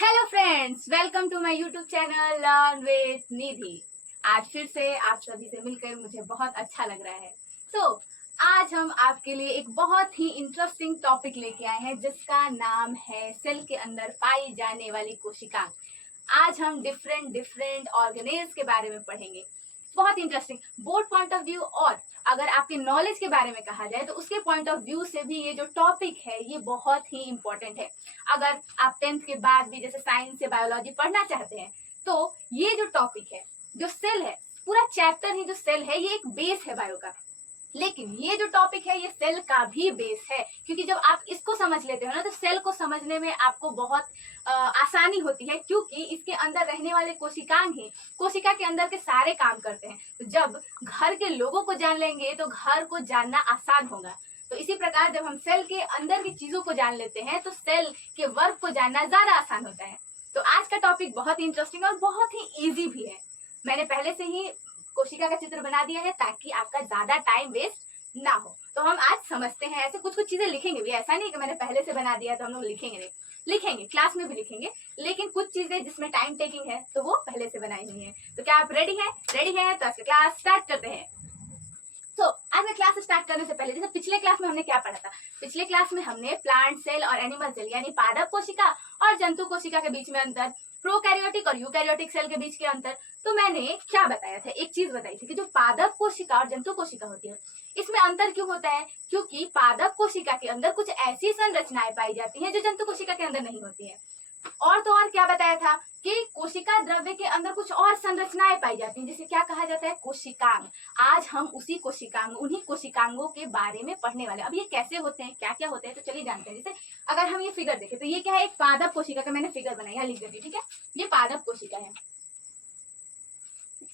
Hello friends, welcome to my YouTube channel learn with Nidhi. आज फिर से आप सभी से मिलकर मुझे बहुत अच्छा लग रहा है। आज हम आपके लिए एक बहुत ही इंटरेस्टिंग टॉपिक लेके आए हैं जिसका नाम है सेल के अंदर पाई जाने वाली कोशिका। आज हम डिफरेंट डिफरेंट ऑर्गेनेल्स के बारे में पढ़ेंगे। बहुत interesting both point of view, और अगर आपके नॉलेज के बारे में कहा जाए तो उसके पॉइंट ऑफ व्यू से भी ये जो टॉपिक है ये बहुत ही इंपॉर्टेंट है। अगर आप 10th के बाद भी जैसे साइंस या बायोलॉजी पढ़ना चाहते हैं तो ये जो टॉपिक है, जो सेल है, पूरा चैप्टर ही जो सेल है ये एक बेस है बायो का। लेकिन ये जो टॉपिक है ये सेल का भी बेस है, क्योंकि जब आप इसको समझ लेते हो ना तो सेल को समझने में आपको बहुत आसानी होती है, क्योंकि इसके अंदर रहने वाले कोशिकांग ही कोशिका के अंदर के सारे काम करते हैं। तो जब घर के लोगों को जान लेंगे तो घर को जानना आसान होगा। तो इसी प्रकार जब हम सेल के अंदर की चीजों को जान लेते हैं तो सेल के वर्क को जानना ज्यादा आसान होता है। तो आज का टॉपिक बहुत ही इंटरेस्टिंग और बहुत ही इजी भी है। मैंने पहले से ही कोशिका का चित्र बना दिया है ताकि आपका ज्यादा टाइम वेस्ट ना हो। तो हम आज समझते हैं, ऐसे कुछ कुछ चीजें लिखेंगे भी, ऐसा नहीं कि मैंने पहले से बना दिया तो हम लोग लिखेंगे नहीं, लिखेंगे क्लास में भी लिखेंगे, लेकिन कुछ चीजें जिसमें टाइम टेकिंग है तो वो पहले से बनाई हुई है। तो क्या आप रेडी हैं? रेडी हैं तो आज का क्लास स्टार्ट करते हैं। आज मैं क्लास स्टार्ट करने से पहले, जैसे पिछले क्लास में हमने क्या पढ़ा था, पिछले क्लास में हमने प्लांट सेल और एनिमल सेल यानी पादप कोशिका और जंतु कोशिका के बीच में अंतर, प्रोकैरियोटिक और यूकैरियोटिक सेल के बीच के अंतर, तो मैंने क्या बताया था, एक चीज बताई थी कि जो पादप कोशिका और जंतु कोशिका होती है इसमें अंतर क्यों होता है, क्योंकि पादप कोशिका के अंदर कुछ ऐसी संरचनाएं पाई जाती हैं जो जंतु कोशिका के अंदर नहीं होती है। और तो और क्या बताया था कि कोशिका द्रव्य के अंदर कुछ और संरचनाएं पाई जाती हैं जिसे क्या कहा जाता है, कोशिकांग। आज हम उन्हीं कोशिकांगों के बारे में पढ़ने वाले। अब ये कैसे होते हैं, क्या क्या होते हैं, तो चलिए जानते हैं। जैसे अगर हम ये फिगर देखें तो ये क्या है, एक पादप कोशिका का मैंने फिगर बनाया, यहाँ लिख देती, ठीक है। ये पादप कोशिका है,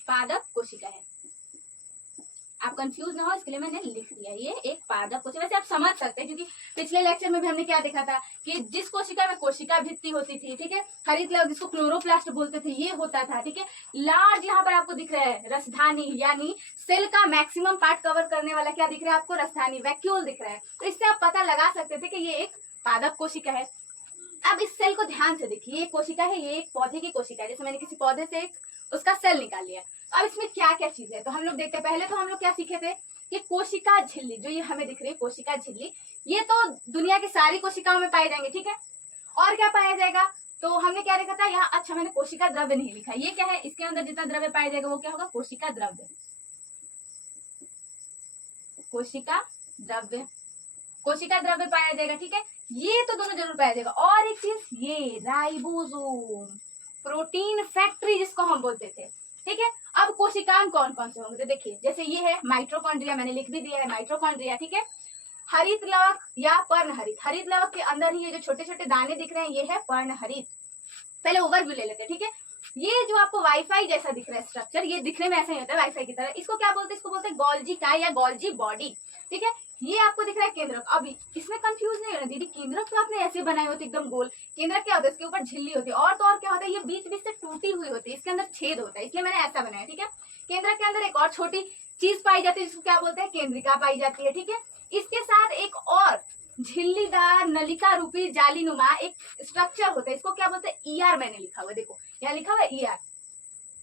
पादप कोशिका है, आप कंफ्यूज ना हो इसके लिए मैंने लिख दिया, ये एक पादप कोशिका। वैसे आप समझ सकते हैं क्योंकि पिछले लेक्चर में भी हमने क्या देखा था कि जिस कोशिका में कोशिका भित्ति होती थी, ठीक है, हरित लवक जिसको क्लोरोप्लास्ट बोलते थे, ये होता था, ठीक है। लार्ज यहाँ पर आपको दिख रहा है रसधानी, यानी सेल का मैक्सिमम पार्ट कवर करने वाला क्या दिख रहा है आपको, रसधानी, वैक्यूल दिख रहा है। तो इससे आप पता लगा सकते थे कि ये एक पादप कोशिका है। अब इस सेल को ध्यान से देखिए, ये कोशिका है, ये एक पौधे की कोशिका है। जैसे मैंने किसी पौधे से एक उसका सेल निकाल लिया। अब इसमें क्या क्या चीज है तो हम लोग देखते हैं। पहले तो हम लोग क्या सीखे थे कि कोशिका झिल्ली, जो ये हमें दिख रही है कोशिका झिल्ली, ये तो दुनिया की सारी कोशिकाओं में पाए जाएंगे, ठीक है। और क्या पाया जाएगा, तो हमने क्या देखा था यहाँ, अच्छा मैंने कोशिका द्रव्य नहीं लिखा, ये क्या है, इसके अंदर जितना द्रव्य पाया जाएगा वो क्या होगा, कोशिका द्रव्य, कोशिका द्रव्य, कोशिका द्रव्य पाया जाएगा, ठीक है। ये तो दोनों जरूर पाया जाएगा। और एक चीज, ये राइबोसोम, प्रोटीन फैक्ट्री जिसको हम बोलते थे, ठीक है। अब कोशिकांग कौन कौन से होंगे तो देखिए, जैसे ये है माइटोकॉन्ड्रिया, मैंने लिख भी दिया है माइटोकॉन्ड्रिया, ठीक है। हरित लवक या पर्णहरित, हरित लवक के अंदर ही ये जो छोटे छोटे दाने दिख रहे हैं ये है पर्णहरित। पहले ओवरव्यू ले लेते हैं, ठीक है। ये जो आपको वाईफाई जैसा दिख रहा है स्ट्रक्चर, ये दिखने में ऐसा ही होता है वाईफाई की तरह, इसको क्या बोलते हैं, इसको बोलते हैं गोल्जी काय या गोल्जी बॉडी, ठीक है। ये आपको दिख रहा है केंद्रक। अभी इसमें कंफ्यूज नहीं होना दीदी, केंद्रक तो आपने ऐसे बनाए होते एकदम गोल, केंद्रक क्या होता है, इसके ऊपर झिल्ली होती है, और तो और क्या होता है, ये बीच बीच से टूटी हुई होती है, इसके अंदर छेद होता है, इसलिए मैंने ऐसा बनाया, ठीक है। केंद्रक के अंदर एक और छोटी चीज पाई जाती है जिसको क्या बोलते हैं, केंद्रिका पाई जाती है, ठीक है। इसके साथ एक और झिल्लीदार नलिका रूपी जालीनुमा एक स्ट्रक्चर होता है, इसको क्या बोलते हैं, ईआर मैंने लिखा हुआ है, देखो यहाँ लिखा हुआ है ईआर।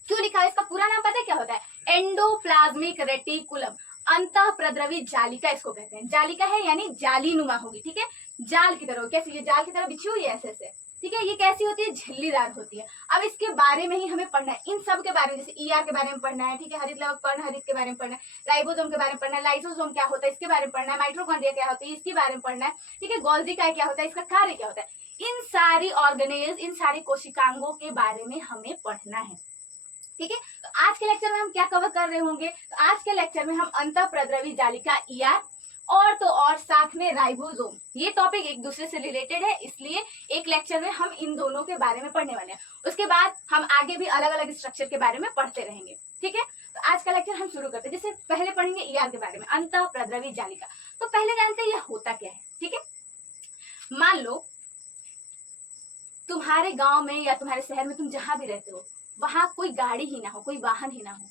क्यों लिखा है, इसका पूरा नाम पता है क्या होता है, एंडोप्लाज्मिक रेटिकुलम, अंतः प्रद्रवी जालिका इसको कहते हैं। जालिका है यानी जालीनुमा होगी, ठीक है, जाल की तरह, कैसी, ये जाल की तरह बिछी हुई है ऐसे ऐसे, ठीक है। ये कैसी होती है, झिल्लीदार होती है। अब इसके बारे में ही हमें पढ़ना है, इन सब के बारे में, जैसे ईआर के बारे में पढ़ना है, ठीक है, हरित लवक पर्णहरित के बारे में पढ़ना है, राइबोसोम के बारे में पढ़ना है, लाइसोसोम क्या होता है इसके बारे में पढ़ना है, माइटोकॉन्ड्रिया क्या होती है इसके बारे में पढ़ना है, ठीक है, गोल्जी काय क्या होता है, इसका कार्य क्या होता है, इन सारी ऑर्गेनेल्स, इन सारी कोशिकांगों के बारे में हमें पढ़ना है, ठीक है। तो आज के लेक्चर में हम क्या कवर कर रहे होंगे, तो आज के लेक्चर में हम अंतःप्रद्रवी जालिका ईआर और तो और साथ में राइबोसोम, ये टॉपिक एक दूसरे से रिलेटेड है, इसलिए एक लेक्चर में हम इन दोनों के बारे में पढ़ने वाले हैं। उसके बाद हम आगे भी अलग अलग स्ट्रक्चर के बारे में पढ़ते रहेंगे, ठीक है। तो आज का लेक्चर हम शुरू करते हैं। जैसे पहले पढ़ेंगे ईआर के बारे में, अंतःप्रद्रवी जालिका। तो पहले जानते हैं ये होता क्या है, ठीक है। मान लो तुम्हारे गांव में या तुम्हारे शहर में, तुम जहां भी रहते हो वहां कोई गाड़ी ही ना हो, कोई वाहन ही ना हो,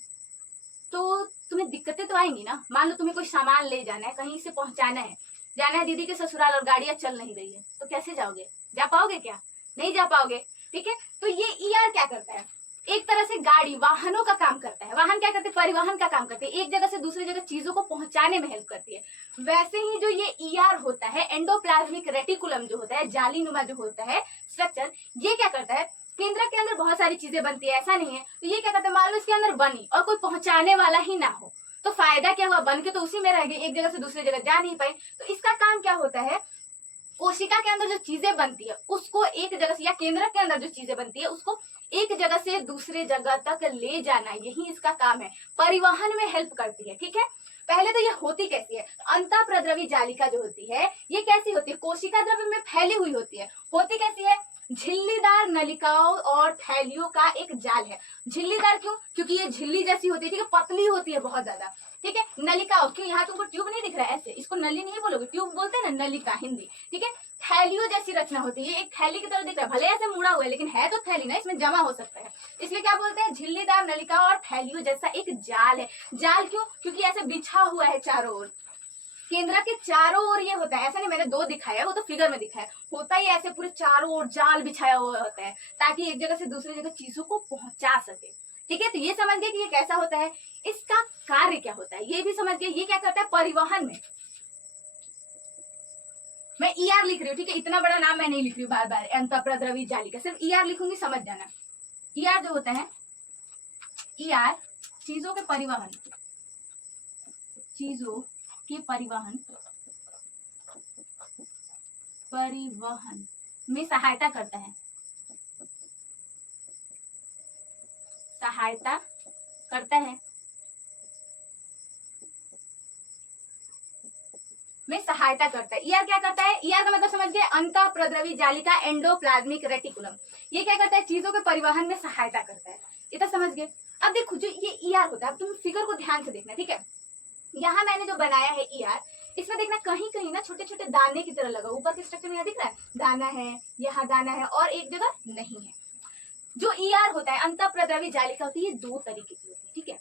तो तुम्हें दिक्कतें तो आएंगी ना। मान लो तुम्हें कोई सामान ले जाना है, कहीं से पहुंचाना है, जाना है दीदी के ससुराल और गाड़ियां चल नहीं रही है, तो कैसे जाओगे, जा पाओगे क्या, नहीं जा पाओगे। ठीक है। तो ये ईआर क्या करता है, एक तरह से गाड़ी वाहनों का काम करता है। वाहन क्या करते हैं, परिवहन का काम करते हैं, एक जगह से दूसरी जगह चीजों को पहुंचाने में हेल्प करती है। वैसे ही जो ये ईआर होता है, एंडोप्लाज्मिक रेटिकुलम जो होता है, जालीनुमा जो होता है स्ट्रक्चर, ये क्या करता है, केंद्र के अंदर बहुत सारी चीजें बनती है, ऐसा नहीं है। तो ये क्या करता है, मान लो इसके अंदर बनी और कोई पहुंचाने वाला ही ना हो तो फायदा क्या हुआ, बन के तो उसी में रह गई, एक जगह से दूसरी जगह जा नहीं पाई। तो इसका काम क्या होता है, कोशिका के अंदर जो चीजें बनती है उसको एक जगह से, या केंद्र के अंदर जो चीजें बनती है उसको एक जगह से दूसरे जगह तक ले जाना, यही इसका काम है, परिवहन में हेल्प करती है। ठीक है, पहले तो ये होती कैसी है, अंतःप्रद्रवी जालिका जो होती है ये कैसी होती है, कोशिका द्रव्य में फैली हुई होती है। होती कैसी है, झिल्लीदार नलिकाओं और थैलियों का एक जाल है। झिल्लीदार क्यों, क्योंकि ये झिल्ली जैसी होती है, ठीक है, पतली होती है बहुत ज्यादा। ठीक है, नलिकाओं, क्यों, यहाँ तुमको ट्यूब नहीं दिख रहा है, ऐसे इसको नली नहीं बोलोगे, ट्यूब बोलते हैं ना, नलिका हिंदी। ठीक है, थैलियों जैसी रचना होती है, ये एक थैली की तरह दिख रहा है, भले ऐसे मुड़ा हुआ है लेकिन है तो थैली ना, इसमें जमा हो सकता है, इसलिए क्या बोलते हैं, झिल्लीदार नलिका और थैलियों जैसा एक जाल है। जाल क्यों, क्योंकि ऐसे बिछा हुआ है चारों ओर, केंद्र के चारों ओर ये होता है, ऐसा नहीं मैंने दो दिखाया, वो तो फिगर में दिखाया, होता ही ऐसे पूरे चारों ओर जाल बिछाया हुआ होता है ताकि एक जगह से दूसरी जगह चीजों को पहुंचा सके। ठीक है, तो ये समझ गए कि ये कैसा होता है, इसका कार्य क्या होता है ये भी समझ गए। ये क्या करता है, परिवहन में, मैं ईआर लिख रही हूँ, ठीक है, इतना बड़ा नाम मैं नहीं लिख रही हूँ बार बार, अंतःप्रद्रवी जालिका, सिर्फ ईआर लिखूंगी, समझ जाना। ईआर जो होता है, ईआर चीजों के परिवहन, चीजों के परिवहन में सहायता करता है, सहायता करता है, में सहायता करता है। ईआर क्या करता है, ईआर का मतलब समझ गए, अंतःप्रद्रवी जालिका एंडोप्लाज्मिक रेटिकुलम, ये क्या करता है, चीजों के परिवहन में सहायता करता है, इतना समझ गए। अब देखो जो ये ईआर होता है, अब तुम फिगर को ध्यान से देखना, ठीक है, यहाँ मैंने जो बनाया है ईआर, इसमें देखना कहीं कहीं ना छोटे छोटे दाने की तरह लगा, ऊपर के स्ट्रक्चर में यहाँ दिख रहा है दाना है, यहाँ दाना है और एक जगह नहीं है। जो ईआर होता है, अंतःप्रद्रवी जालिका होती है, ये दो तरीके की होती है। ठीक है,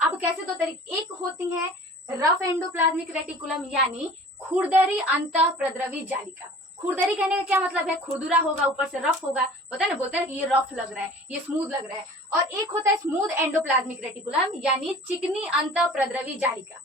अब कैसे दो तरीके, एक होती है रफ एंडोप्लाज्मिक रेटिकुलम यानी खुरदरी अंतःप्रद्रवी जालिका। खुरदरी कहने का क्या मतलब है, खुरदुरा होगा, ऊपर से रफ होगा, पता है ना, बोलते हैं कि ये रफ लग रहा है, ये स्मूथ लग रहा है। और एक होता है स्मूथ एंडोप्लाज्मिक रेटिकुलम यानी चिकनी अंतःप्रद्रवी जालिका।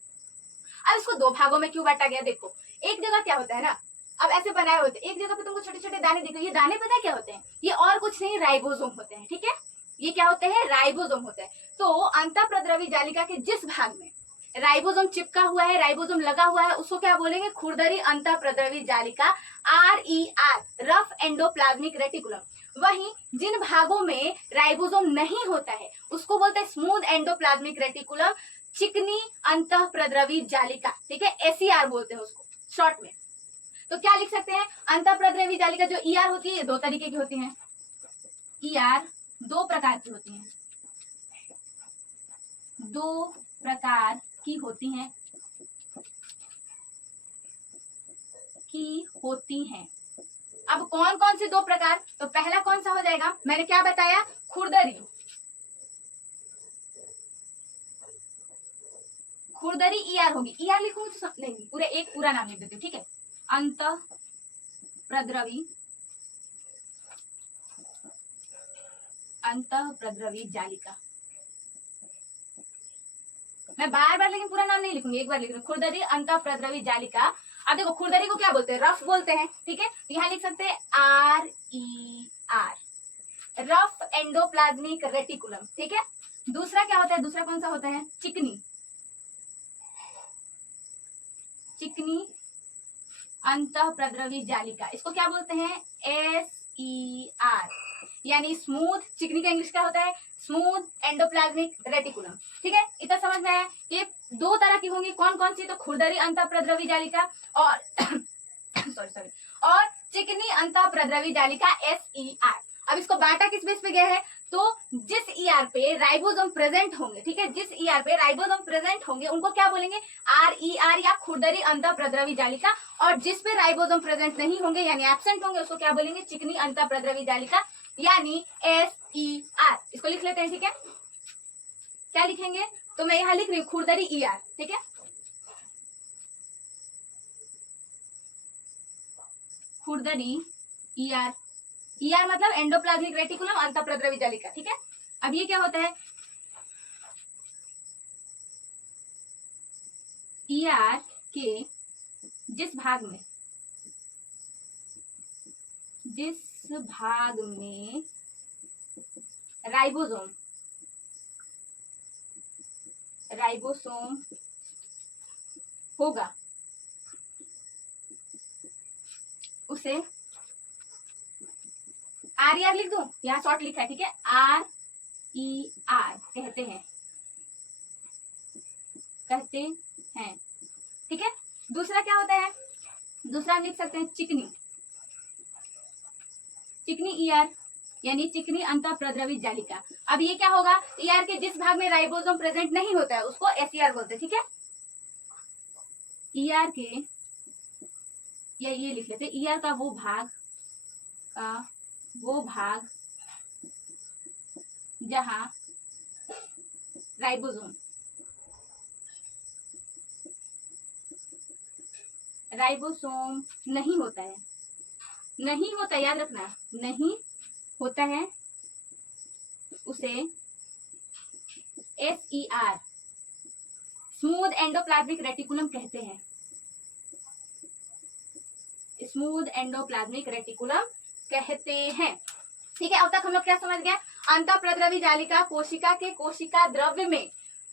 अब इसको दो भागों में क्यों बांटा गया, देखो एक जगह क्या होता है ना, अब ऐसे बनाए होते हैं, एक जगह पे तुमको छोटे छोटे दाने दिख रहे, ये दाने पता है क्या होते हैं, ये और कुछ नहीं राइबोसोम होते हैं। ठीक है, ये क्या होते हैं, राइबोसोम होते हैं। तो अंतःप्रद्रवी जालिका के जिस भाग में राइबोसोम चिपका हुआ है, राइबोसोम लगा हुआ है, उसको क्या बोलेंगे, खुरदरी अंतःप्रद्रवी जालिका, RER, रफ एंडोप्लाज्मिक रेटिकुलम। वहीं जिन भागों में राइबोसोम नहीं होता है उसको बोलते हैं स्मूथ एंडोप्लाज्मिक रेटिकुलम, चिकनी अंतःप्रद्रवी जालिका। ठीक है, SER बोलते हैं उसको शॉर्ट में। तो क्या लिख सकते हैं, अंतःप्रद्रवी जालिका जो ER होती है, ये दो तरीके की होती है, ER दो प्रकार की होती हैं, दो प्रकार की होती हैं, अब कौन कौन से दो प्रकार, तो पहला कौन सा हो जाएगा, मैंने क्या बताया, खुरदरी, खुरदरी ER होगी, ER लिखूंगी तो नहीं, पूरे एक पूरा नाम लिख देती हूँ। ठीक है, अंतःप्रद्रवी जालिका, मैं बार बार लेकिन पूरा नाम नहीं लिखूंगी, एक बार लिख रही हूँ, खुरदरी अंतःप्रद्रवी जालिका। अब देखो खुरदरी को क्या बोलते हैं, रफ बोलते हैं। ठीक है, तो यहाँ लिख सकते हैं RER, रफ एंडोप्लाज्मिक रेटिकुलम। ठीक है, दूसरा क्या होता है, दूसरा कौन सा होता है, चिकनी, चिकनी अंतःप्रद्रवी जालिका, इसको क्या बोलते हैं, SER यानी स्मूथ, चिकनी का इंग्लिश क्या होता है, स्मूथ एंडोप्लाज्मिक रेटिकुलम। ठीक है, इतना समझ में आया, ये दो तरह की होंगी, कौन कौन सी, तो खुरदरी अंतःप्रद्रवी जालिका और सॉरी और चिकनी अंतःप्रद्रवी जालिका SER। अब इसको बांटा किस बेस पे गया है, तो जिस ER पे राइबोसोम प्रेजेंट होंगे, ठीक है, जिस ER पे राइबोसोम प्रेजेंट होंगे उनको क्या बोलेंगे, RER या खुरदरी अंतःप्रद्रवी जालिका, और जिस पे राइबोसोम प्रेजेंट नहीं होंगे यानी एब्सेंट होंगे उसको क्या बोलेंगे, चिकनी अंतःप्रद्रवी जालिका यानी SER। इसको लिख लेते हैं। ठीक है, क्या लिखेंगे, तो मैं यहाँ लिख रही हूँ खुरदरी ER। ठीक है, खुरदरी ER ER मतलब एंडोप्लाज्मिक रेटिकुलम अंतःप्रद्रवी जालिका, ठीक है। अब ये क्या होता है, ER के जिस भाग में राइबोसोम होगा उसे RER लिख दूं, यहाँ शॉर्ट लिखा है, ठीक है, RER कहते हैं, ठीक है। दूसरा क्या होता है, दूसरा हम लिख सकते हैं चिकनी ER यानी चिकनी अंतःप्रद्रवी जालिका। अब ये क्या होगा, ER के जिस भाग में राइबोसोम प्रेजेंट नहीं होता है उसको SER बोलते हैं, ठीक है। ER के, या ये लिख लेते हैं, ER का वो भाग जहां राइबोसोम नहीं होता है, याद रखना, नहीं होता है, उसे SER स्मूथ एंडोप्लाज्मिक रेटिकुलम कहते हैं, स्मूथ एंडोप्लाज्मिक रेटिकुलम कहते हैं, ठीक है। अब तक हम लोग क्या समझ गए, अंतःप्रद्रवी जालिका कोशिका के कोशिका द्रव्य में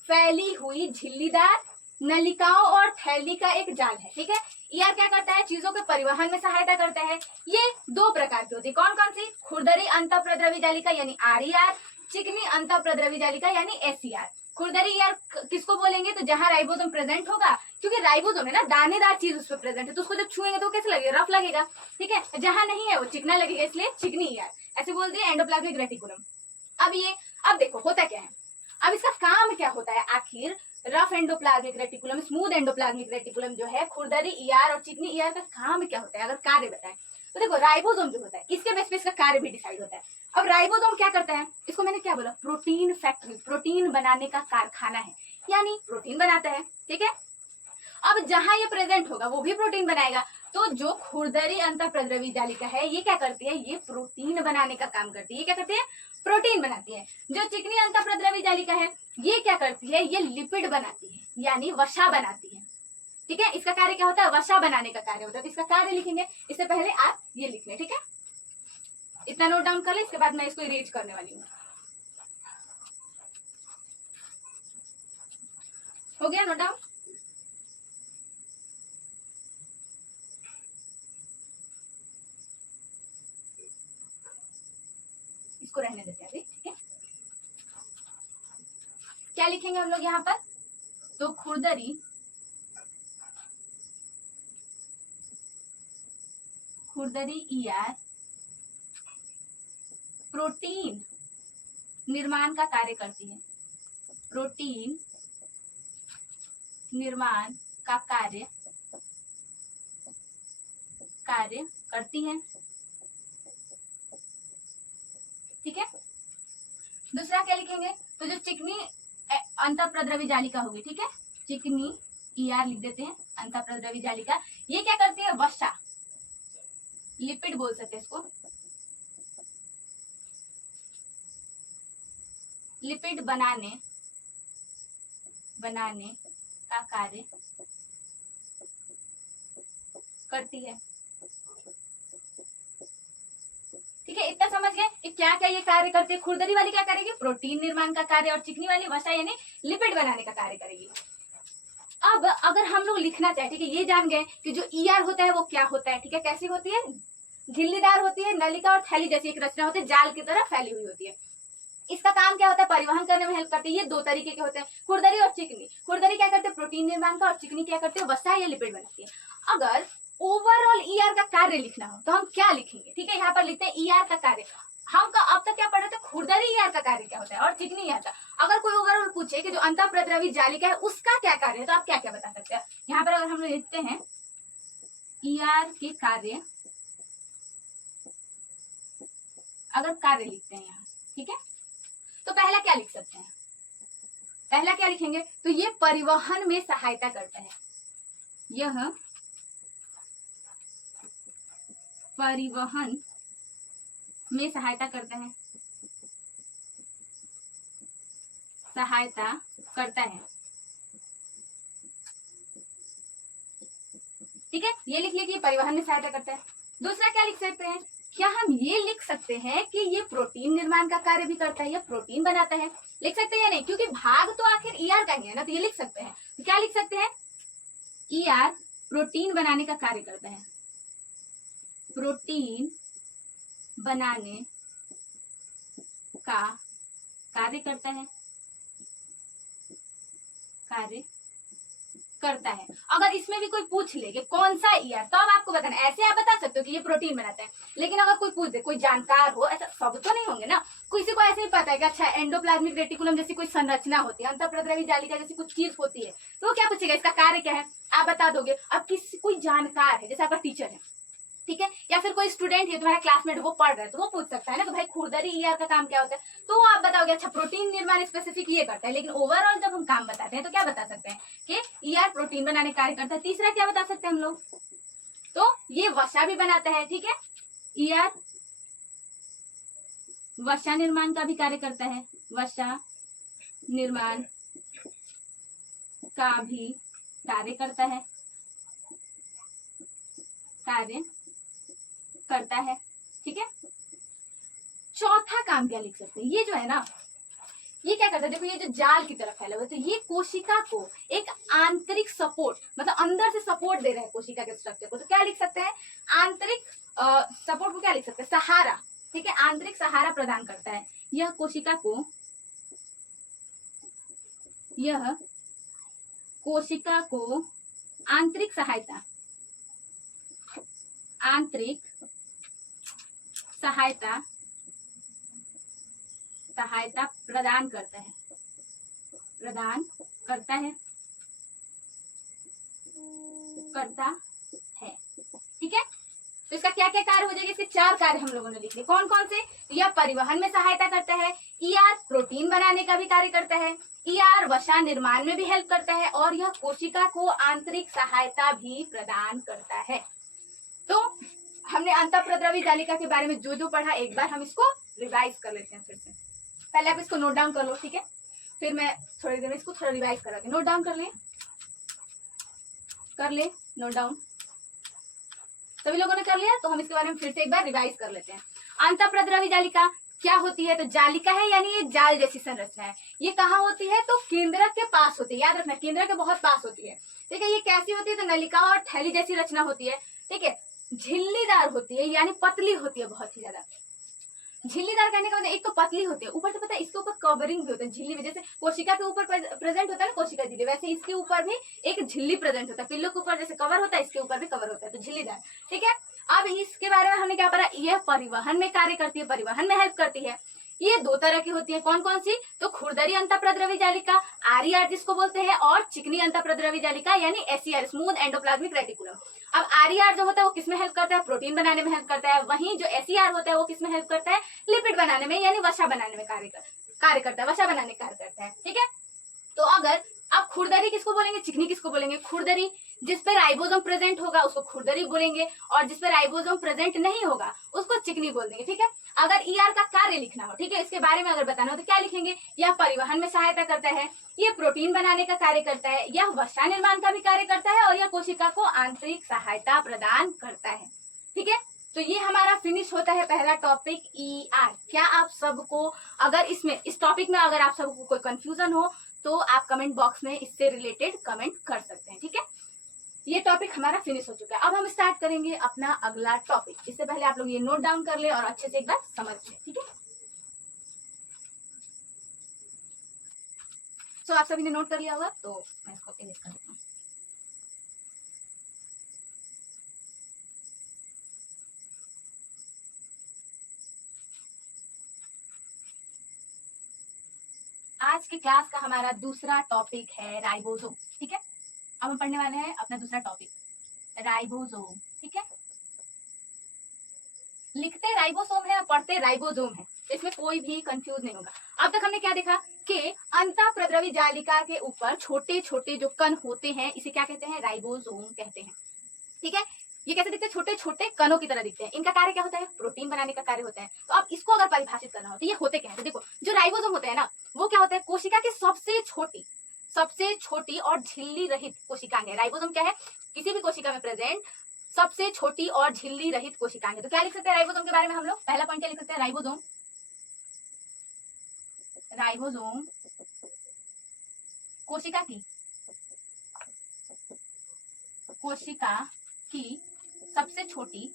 फैली हुई झिल्लीदार नलिकाओं और थैली का एक जाल है, ठीक है। ER क्या करता है, चीजों के परिवहन में सहायता करता है। ये दो प्रकार की होती है, कौन कौन सी, खुरदरी अंतःप्रद्रवी जालिका यानी RER, चिकनी अंतःप्रद्रवी जालिका यानी SER। खुरदरी ER किसको बोलेंगे, तो जहां राइबोसोम प्रेजेंट होगा, क्योंकि राइबोसोम है ना, दानेदार चीज उस पर प्रेजेंट है, तो उसको जब छुएंगे तो कैसे लगेगा, रफ लगेगा, ठीक है। जहां नहीं है वो चिकना लगेगा, इसलिए चिकनी ER, ऐसे बोल दिए एंडोप्लाज्मिक रेटिकुलम। अब देखो होता क्या है, अब इसका काम क्या होता है आखिर, rough endoplasmic reticulum, smooth endoplasmic reticulum जो है, खुरदरी ER और चिकनी ER का काम क्या होता है, अगर कार्य बताएं तो देखो, राइबोसोम जो होता है इसके बेस पे इसका कार्य भी डिसाइड होता है। अब राइबोसोम क्या करता है, इसको मैंने क्या बोला, प्रोटीन फैक्ट्री, प्रोटीन बनाने का कारखाना है, यानी प्रोटीन बनाता है, ठीक है। अब जहां ये प्रेजेंट होगा वो भी प्रोटीन बनाएगा, तो जो खुरदरी अंतःप्रद्रवी जालिका है ये क्या करती है, ये प्रोटीन बनाने का काम करती है, ये क्या करती है, प्रोटीन बनाती है। जो चिकनी अंतःप्रद्रवी जालिका है ये क्या करती है, ये लिपिड बनाती है, यानी वसा बनाती है, ठीक है। इसका कार्य क्या होता है, वसा बनाने का कार्य होता है, तो इसका कार्य लिखेंगे, इससे पहले आप ये लिख लें, ठीक है। इतना नोट डाउन कर ले, इसके बाद मैं इसको इरेज करने वाली हूँ। हो गया नोट डाउन, इसको रहने देते हैं अभी, ठीक है। क्या लिखेंगे हम लोग यहाँ पर, तो खुरदरी ER प्रोटीन निर्माण का कार्य करती है, प्रोटीन निर्माण का कार्य करती है, ठीक है। दूसरा क्या लिखेंगे, तो जो चिकनी अंतःप्रद्रवी जालिका होगी, ठीक है, चिकनी ER लिख देते हैं, अंतःप्रद्रवी जालिका, ये क्या करती है, वसा, लिपिड बोल सकते हैं इसको, लिपिड बनाने का कार्य करती है, ठीक है। इतना समझ गए क्या क्या ये कार्य करते हैं, खुरदरी वाली क्या करेगी, प्रोटीन निर्माण का कार्य, और चिकनी वाली वसा यानी लिपिड बनाने का कार्य करेगी। अब अगर हम लोग लिखना चाहे, ठीक है, ये जान गए कि जो ER होता है वो क्या होता है, ठीक है, कैसी होती है, झिल्लीदार होती है, नलिका और थैली जैसी एक रचना होती है, जाल की तरह फैली हुई होती है। इसका काम क्या होता है, परिवहन करने में हेल्प करती है। ये दो तरीके के होते हैं, खुरदरी और चिकनी। खुरदरी क्या करते हैं, प्रोटीन निर्माण का, और चिकनी क्या करते हैं, वसा या लिपिड बनाती है। अगर ओवरऑल ER का कार्य लिखना हो तो हम क्या लिखेंगे, ठीक है, यहाँ पर लिखते हैं ER का कार्य। हम अब तक क्या पढ़ रहे थे, खुरदरी ER का कार्य क्या होता है और चिकनी ER का। अगर कोई ओवरऑल पूछे कि जो अंतःप्रद्रवी जालिका है उसका क्या कार्य है, तो आप क्या क्या बता सकते हैं। यहाँ पर अगर हम लोग लिखते हैं ER के कार्य, अगर कार्य लिखते हैं यहाँ, ठीक है, तो पहला क्या लिख सकते हैं, पहला क्या लिखेंगे, तो ये परिवहन में सहायता करता है, यह परिवहन में सहायता करता है, सहायता करता है। ठीक है, ये लिख लीजिए, परिवहन में सहायता करता है। दूसरा क्या लिख सकते हैं, क्या हम ये लिख सकते हैं कि ये प्रोटीन निर्माण का कार्य भी करता है, या प्रोटीन बनाता है? लिख सकते हैं या नहीं, क्योंकि भाग तो आखिर ईआर का ही है ना, तो ये लिख सकते हैं। तो क्या लिख सकते हैं, ईआर प्रोटीन बनाने का कार्य करता है, प्रोटीन बनाने का कार्य करता है, कार्य करता है। अगर इसमें भी कोई पूछ ले कि कौन सा ईआर, तो अब आपको बताना, ऐसे आप बता सकते हो कि ये प्रोटीन बनाता है, लेकिन अगर कोई पूछ दे, कोई जानकार हो, ऐसा सब तो नहीं होंगे ना, किसी को ऐसे ही पता है कि अच्छा एंडोप्लाज्मिक रेटिकुलम जैसी कोई संरचना होती है, अंतःप्रद्रवी जालिका जैसी कुछ चीज होती है, तो वो क्या पूछेगा, इसका कार्य क्या है, आप बता दोगे। अब किसी कोई जानकार है, जैसे आपका टीचर है, ठीक है, या फिर कोई स्टूडेंट है तुम्हारा क्लासमेट, वो पढ़ रहा है, तो वो पूछ सकता है ना कि भाई खुरदरी ईआर का काम क्या होता है, तो आप बताओगे अच्छा प्रोटीन निर्माण स्पेसिफिक ये करता है, लेकिन ओवरऑल जब हम काम बताते हैं तो क्या बता सकते हैं कि ईआर प्रोटीन बनाने कार्य करता है। तीसरा क्या बता सकते हैं हम लोग, तो ये वसा भी बनाता है। ठीक है, ईआर वसा निर्माण का भी कार्य करता है, वसा निर्माण का भी कार्य करता है, कार्य करता है। ठीक है, चौथा काम क्या लिख सकते हैं, ये जो है ना, ये क्या करता है, देखो ये जो जाल की तरफ फैला हुआ है, तो ये कोशिका को एक आंतरिक सपोर्ट, मतलब अंदर से सपोर्ट दे रहा है कोशिका के स्ट्रक्चर को, तो क्या लिख सकते हैं, आंतरिक सपोर्ट को क्या लिख सकते हैं, सहारा। ठीक है, आंतरिक सहारा प्रदान करता है, यह कोशिका को, यह कोशिका को आंतरिक सहायता, आंतरिक सहायता, सहायता प्रदान करता है, प्रदान करता है, करता है। ठीक है, तो इसका क्या क्या कार्य हो जाएगा, इसके 4 कार्य हम लोगों ने लिख लिए, कौन कौन से, यह परिवहन में सहायता करता है, ईआर प्रोटीन बनाने का भी कार्य करता है, ईआर वसा निर्माण में भी हेल्प करता है, और यह कोशिका को आंतरिक सहायता भी प्रदान करता है। तो हमने अंतःप्रद्रवी जालिका के बारे में जो जो पढ़ा, एक बार हम इसको रिवाइज कर लेते हैं फिर से। पहले आप इसको नोट डाउन कर लो, ठीक है, फिर मैं थोड़ी देर में इसको थोड़ा रिवाइज कराती हूँ। नोट डाउन कर ले नोट डाउन, सभी लोगों ने कर लिया, तो हम इसके बारे में फिर से एक बार रिवाइज कर लेते हैं। अंतःप्रद्रवी जालिका क्या होती है, तो जालिका है यानी ये जाल जैसी संरचना है। ये कहाँ होती है, तो केंद्रक के पास होती है, याद रखना केंद्रक के बहुत पास होती है। ठीक है, ये कैसी होती है, तो नलिका और थैली जैसी रचना होती है। ठीक है, झिल्लीदार होती है, यानी पतली होती है, बहुत ही ज्यादा। झिल्लीदार कहने का मतलब एक तो पतली होती है, ऊपर से पता है इसके ऊपर कवरिंग भी होता है, झिल्ली में, जैसे कोशिका के ऊपर प्रेजेंट होता है ना कोशिका झिल्ली, वैसे इसके ऊपर भी एक झिल्ली प्रेजेंट होता है, पिल्लों के ऊपर जैसे कवर होता है, इसके ऊपर भी कवर होता है, तो झिल्लीदार। ठीक है, अब इसके बारे में हमने क्या पढ़ा, यह परिवहन में कार्य करती है, परिवहन में हेल्प करती है। ये 2 तरह की होती है, कौन कौन सी, तो खुरदरी अंतःप्रद्रवी जालिका, आरईआर जिसको बोलते हैं, और चिकनी अंतःप्रद्रवी जालिका यानी एसईआर, स्मूथ एंडोप्लाज्मिक रेटिकुलम। अब आरईआर जो होता है वो किसमें हेल्प करता है, प्रोटीन बनाने में हेल्प करता है, वहीं जो एसईआर होता है वो किसमें हेल्प करता है, लिपिड बनाने में, यानी वसा बनाने में कार्य करता है, वसा बनाने कार्य करता है। ठीक है, तो अगर अब खुरदरी किसको बोलेंगे, चिकनी किसको बोलेंगे, खुरदरी जिस पे राइबोसोम प्रेजेंट होगा उसको खुरदरी बोलेंगे, और जिस पे राइबोसोम प्रेजेंट नहीं होगा उसको चिकनी बोल देंगे। ठीक है, अगर ईआर का कार्य लिखना हो, ठीक है, इसके बारे में अगर बताना हो तो क्या लिखेंगे, यह परिवहन में सहायता करता है, यह प्रोटीन बनाने का कार्य करता है, यह वसा निर्माण का भी कार्य करता है, और यह कोशिका को आंतरिक सहायता प्रदान करता है। ठीक है, तो ये हमारा फिनिश होता है पहला टॉपिक ईआर। क्या आप सबको, अगर इसमें इस टॉपिक में अगर आप सबको कोई कंफ्यूजन हो तो आप कमेंट बॉक्स में इससे रिलेटेड कमेंट कर सकते हैं। ठीक है, ये टॉपिक हमारा फिनिश हो चुका है। अब हम स्टार्ट करेंगे अपना अगला टॉपिक। इससे पहले आप लोग ये नोट डाउन कर ले और अच्छे से एक बार समझ ले। ठीक है, तो आप सभी ने नोट कर लिया होगा, तो मैं इसको फिनिश कर देता हूँ। आज की क्लास का हमारा दूसरा टॉपिक है राइबोसोम। ठीक है, अब हम पढ़ने वाले हैं अपना दूसरा टॉपिक राइबोसोम। ठीक है, लिखते राइबोसोम है और पढ़ते राइबोसोम है, इसमें कोई भी कंफ्यूज नहीं होगा। अब तक हमने क्या देखा कि अंतःप्रद्रवी जालिका के ऊपर छोटे छोटे जो कण होते हैं इसे क्या कहते हैं, राइबोसोम कहते हैं। ठीक है, ये कैसे दिखते हैं? छोटे छोटे कणों की तरह दिखते हैं। इनका कार्य क्या होता है? प्रोटीन बनाने का कार्य होता है। तो अब इसको अगर परिभाषित करना हो तो ये होते क्या है? तो देखो, जो राइबोसोम होते हैं ना, वो क्या होता है? कोशिका की सबसे छोटी और झिल्ली रहित कोशिकांग है। राइबोसोम क्या है? किसी भी कोशिका में प्रेजेंट सबसे छोटी और झिल्ली रहित कोशिकांग है। तो क्या लिख सकते हैं राइबोसोम के बारे में हम लोग? पहला पॉइंट क्या लिख सकते हैं? राइबोसोम कोशिका की सबसे छोटी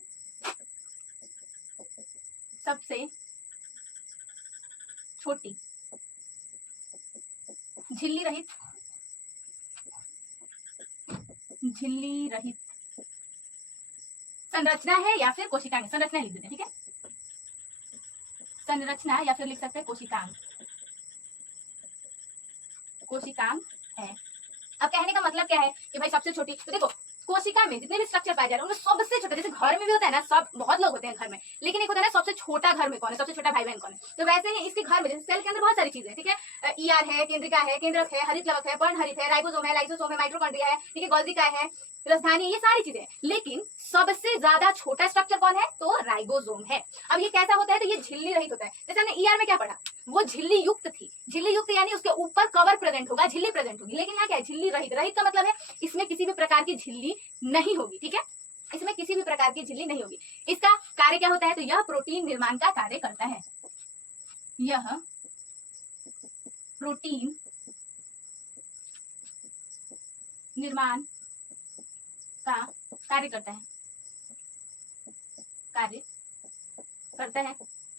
झिल्ली रहित संरचना है या फिर कोशिकांग। संरचना लिख देते हैं, ठीक है? संरचना या फिर लिख सकते हैं कोशिकांग है। अब कहने का मतलब क्या है कि भाई सबसे छोटी, तो देखो कोशिका में जितने भी स्ट्रक्चर पाए जा रहे हैं उनमें सबसे छोटा, जैसे घर में भी होता है ना, सब बहुत लोग होते हैं घर में, लेकिन एक होता है ना सबसे छोटा घर में कौन है, सबसे छोटा भाई बहन कौन है। तो वैसे ही इसके घर में जैसे सेल के अंदर बहुत सारी चीजें हैं, ठीक है? ईआर है, केंद्रिका है, केंद्रक है, हरित लवक है, पर्णहरित है, राइबोसोम है, लाइसोसोम है, माइटोकॉन्ड्रिया है, ठीक है, गोल्गिका है, राजधानी, ये सारी चीजें। लेकिन सबसे ज्यादा छोटा स्ट्रक्चर कौन है? तो राइबोसोम है। अब ये कैसा होता है? तो ये झिल्ली रहित होता है। जैसे हमने ईआर में क्या पढ़ा, वो झिल्ली युक्त थी। झिल्ली युक्त यानी उसके ऊपर कवर प्रेजेंट होगा, झिल्ली प्रेजेंट होगी। लेकिन यहाँ क्या है? झिल्ली रहित। रहित का मतलब है इसमें किसी भी प्रकार की झिल्ली नहीं होगी, ठीक है? इसमें किसी भी प्रकार की झिल्ली नहीं होगी। इसका कार्य क्या होता है? तो यह प्रोटीन निर्माण का कार्य करता है। यह प्रोटीन निर्माण का कार्य करता है,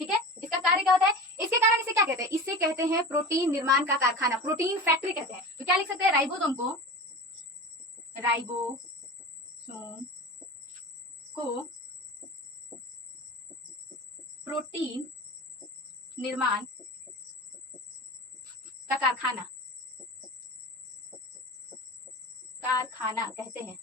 ठीक है? इसका कार्य क्या होता है? इसके कारण इसे क्या कहते हैं? इसे कहते हैं प्रोटीन निर्माण का कारखाना, प्रोटीन फैक्ट्री कहते हैं। तो क्या लिख सकते हैं? राइबोसोम को प्रोटीन निर्माण का कारखाना कहते हैं,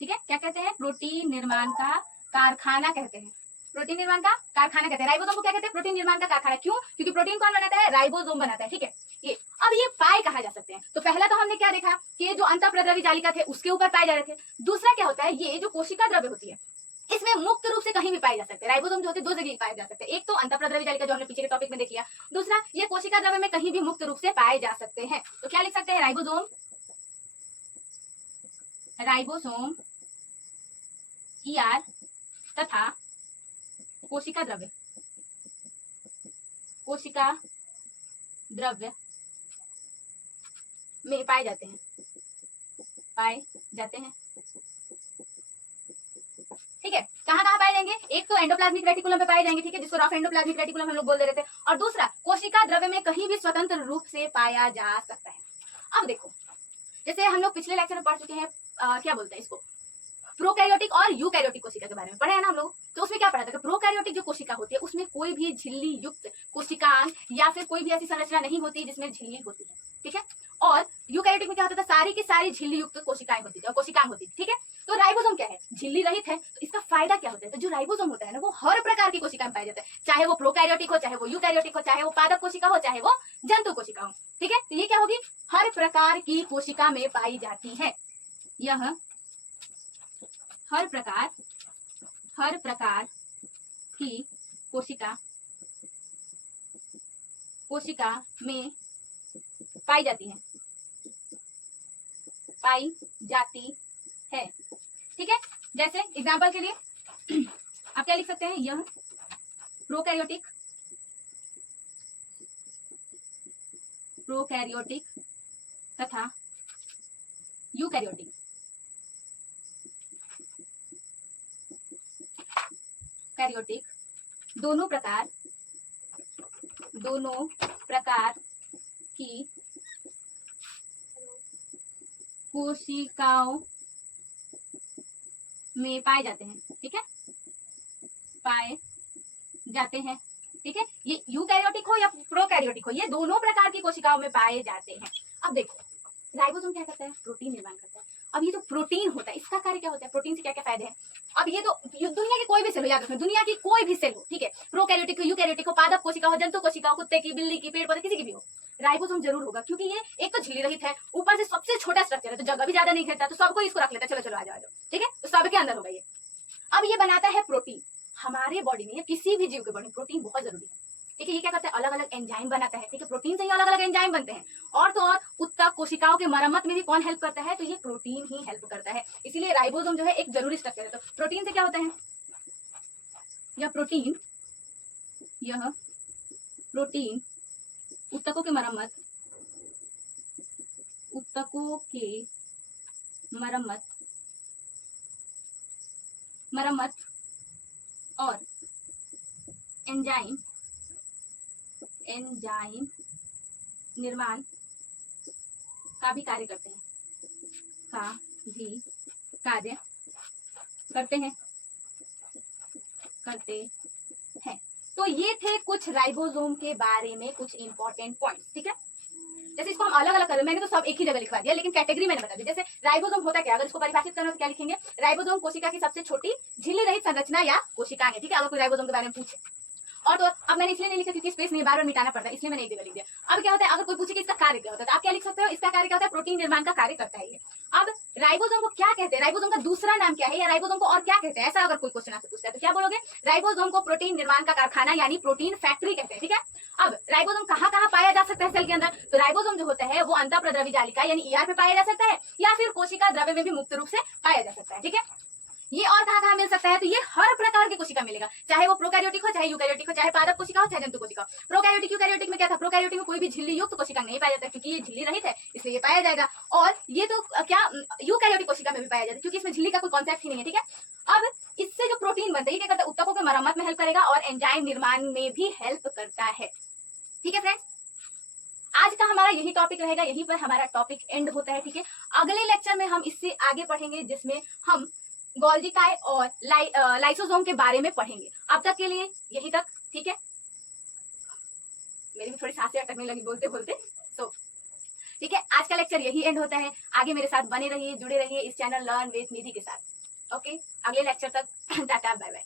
ठीक है? क्या कहते हैं? प्रोटीन निर्माण का कारखाना कहते हैं। प्रोटीन निर्माण का कारखाना कहते हैं। राइबोसोम को क्या कहते हैं? प्रोटीन निर्माण का कारखाना। क्यों? क्योंकि प्रोटीन कौन बनाता है? राइबोसोम बनाता है, ठीक है? ये अब ये पाए कहा जा सकते हैं। तो पहला तो हमने क्या देखा कि ये जो अंतःप्रद्रवी जालिका थे उसके ऊपर पाए जा रहे थे। दूसरा क्या होता है? ये जो कोशिका द्रव्य होती है इसमें मुक्त रूप से कहीं भी पाए जा सकते हैं। राइबोसोम जो होते हैं दो जगह पाए जा सकते हैं, एक तो अंतःप्रद्रवी जालिका जो हमने पिछले टॉपिक में देख लिया, दूसरा ये कोशिका द्रव्य में कहीं भी मुक्त रूप से पाए जा सकते हैं। तो क्या लिख सकते हैं? राइबोसोम ईआर तथा कोशिका द्रव्य में पाए जाते हैं, ठीक है? कहाँ कहाँ पाए जाएंगे? एक तो एंडोप्लाज्मिक रेटिकुलम पे पाए जाएंगे, ठीक है, जिसको रफ एंडोप्लाज्मिक रेटिकुलम हम लोग बोल दे रहे थे, और दूसरा कोशिका द्रव्य में कहीं भी स्वतंत्र रूप से पाया जा सकता है। अब देखो, जैसे हम लोग पिछले लेक्चर में पढ़ चुके हैं, क्या बोलते हैं इसको, प्रोकैरियोटिक और यूकैरियोटिक कोशिका के बारे में पढ़े हैं ना हम लोग। तो उसमें क्या पढ़ा था कि प्रोकैरियोटिक जो कोशिका होती है उसमें कोई भी झिल्ली युक्त कोशिकांग या फिर कोई भी ऐसी संरचना नहीं होती जिसमें झिल्ली होती है, ठीक है? और यूकैरियोटिक में क्या होता था? सारी की सारी झिल्ली युक्त कोशिकाएं होती थी और कोशिकांग होती थी, ठीक है? तो राइबोसोम क्या है? झिल्ली रहित है। तो इसका फायदा क्या होता है? तो जो राइबोसोम होता है ना, वो हर प्रकार की कोशिका में पाया जाता है, चाहे वो प्रोकैरियोटिक हो, चाहे वो यूकैरियोटिक हो, चाहे वो पादप कोशिका हो, चाहे वो जंतु कोशिका हो, ठीक है? तो ये क्या होगी? हर प्रकार की कोशिका में पाई जाती है। यह हर प्रकार की कोशिका में पाई जाती है, ठीक है? जैसे एग्जांपल के लिए आप क्या लिख सकते हैं? यह प्रोकैरियोटिक तथा यूकैरियोटिक दोनों प्रकार की कोशिकाओं में पाए जाते हैं, ठीक है? ठीक है? ये यूकैरियोटिक हो या प्रोकैरियोटिक हो, ये दोनों प्रकार की कोशिकाओं में पाए जाते हैं। अब देखो, राइबोसोम क्या करता है? प्रोटीन निर्माण करता है। अब ये जो प्रोटीन होता है इसका कार्य क्या होता है? प्रोटीन से क्या क्या फायदे हैं? अब ये तो दुनिया की कोई भी सेल हो, याद रखना, दुनिया की कोई भी सेल हो, ठीक है, प्रोकैरियोटिक हो, यूकैरियोटिक हो, पादप कोशिका हो, जंतु कोशिका हो, कुत्ते की, बिल्ली की, पेड़ पौधे, किसी की भी हो, राइबोसोम जरूर होगा, क्योंकि ये एक तो झिल्ली रहित है, ऊपर से सबसे छोटा स्ट्रक्चर है, तो जगह भी ज्यादा नहीं घेरता, तो सबको इसको रख लेता है। चलो चलो आ जाओ, ठीक है, तो सबके अंदर होगा ये। अब ये बनाता है प्रोटीन। हमारे बॉडी में, किसी भी जीव के बॉडी में प्रोटीन बहुत जरूरी है, ठीक है। ये क्या करता है, अलग अलग एंजाइम बनाता है, ठीक है, प्रोटीन से ही अलग अलग एंजाइम बनते हैं। और तो और उत्तक कोशिकाओं के मरम्मत में भी कौन हेल्प करता है, तो ये प्रोटीन ही हेल्प करता है। इसीलिए राइबोसोम जो है एक जरूरी स्ट्रक्चर है। तो प्रोटीन से क्या होता है, यह प्रोटीन उत्तकों के मरम्मत और एंजाइम निर्माण का भी कार्य करते हैं। तो ये थे कुछ राइबोसोम के बारे में कुछ इंपॉर्टेंट पॉइंट्स, ठीक है। जैसे इसको हम अलग अलग कर रहे हैं, मैंने तो सब एक ही जगह लिखवा दिया, लेकिन कैटेगरी मैंने बता दी। जैसे राइबोसोम होता क्या, अगर इसको परिभाषित करना तो क्या लिखेंगे, राइबोसोम कोशिका की सबसे छोटी झिल्ली रहित संरचना या कोशिकाएं है, ठीक है, अगर कोई राइबोसोम के बारे में पूछे। और तो अब मैंने इसलिए नहीं लिखा क्योंकि स्पेस नहीं बार बार मिटाना पड़ता है, इसलिए मैंने एक जगह लिख दिया। अब क्या होता है, अगर कोई पूछे कि इसका कार्य क्या होता है, तो आप क्या लिख सकते हो, इसका कार्य क्या होता है, प्रोटीन निर्माण का कार्य करता है ये। अब राइबोसोम को क्या कहते हैं, राइबोसोम का दूसरा नाम क्या है, या राइबोसोम को और क्या कहते हैं, ऐसा अगर कोई क्वेश्चन आपसे पूछता है तो क्या बोलोगे, राइबोसोम को प्रोटीन निर्माण का कारखाना यानी प्रोटीन फैक्ट्री कहते हैं, ठीक है। अब राइबोसोम कहाँ कहाँ पाया जा सकता है सेल के अंदर, तो राइबोसोम जो होता है वो अंतःप्रद्रवी जालिका यानी ईआर पे पाया जा सकता है, या फिर कोशिका द्रव्य में भी मुक्त रूप से पाया जा सकता है, ठीक है। ये और कहाँ मिल सकता है, तो ये हर प्रकार की कोशिका मिलेगा, चाहे वो प्रोकैरियोटिक हो, चाहे यूकैरियोटिक हो, चाहे पादप कोशिका हो, चाहे जंतु कोशिका हो। प्रोकैरियोटिक यूकैरियोटिक में क्या था, प्रोकैरियोटिक में कोई भी झिल्ली युक्त कोशिका नहीं पाया जाता, क्योंकि ये झिल्ली रहित है, इसलिए ये पाया जाएगा। और ये तो क्या यूकैरियोटिक कोशिका में भी पाया जाता है, क्योंकि इसमें झिल्ली का कोई कॉन्सेप्ट ही नहीं है, ठीक है। अब इससे जो प्रोटीन बनता है ये क्या करता है, उत्तकों के मरम्मत में हेल्प करेगा और एंजाइम निर्माण में भी हेल्प करता है, ठीक है फ्रेंड्स। आज का हमारा यही टॉपिक रहेगा, यहीं पर हमारा टॉपिक एंड होता है, ठीक है। अगले लेक्चर में हम इससे आगे पढ़ेंगे, जिसमें हम गोल्जिकाई और लाइसोसोम के बारे में पढ़ेंगे। अब तक के लिए यही तक, ठीक है। मेरी भी थोड़ी सांसें अटकने लगी बोलते बोलते, ठीक है। आज का लेक्चर यही एंड होता है। आगे मेरे साथ बने रहिए, जुड़े रहिए इस चैनल लर्न विद निधि के साथ। ओके, अगले लेक्चर तक टाटा बाय बाय।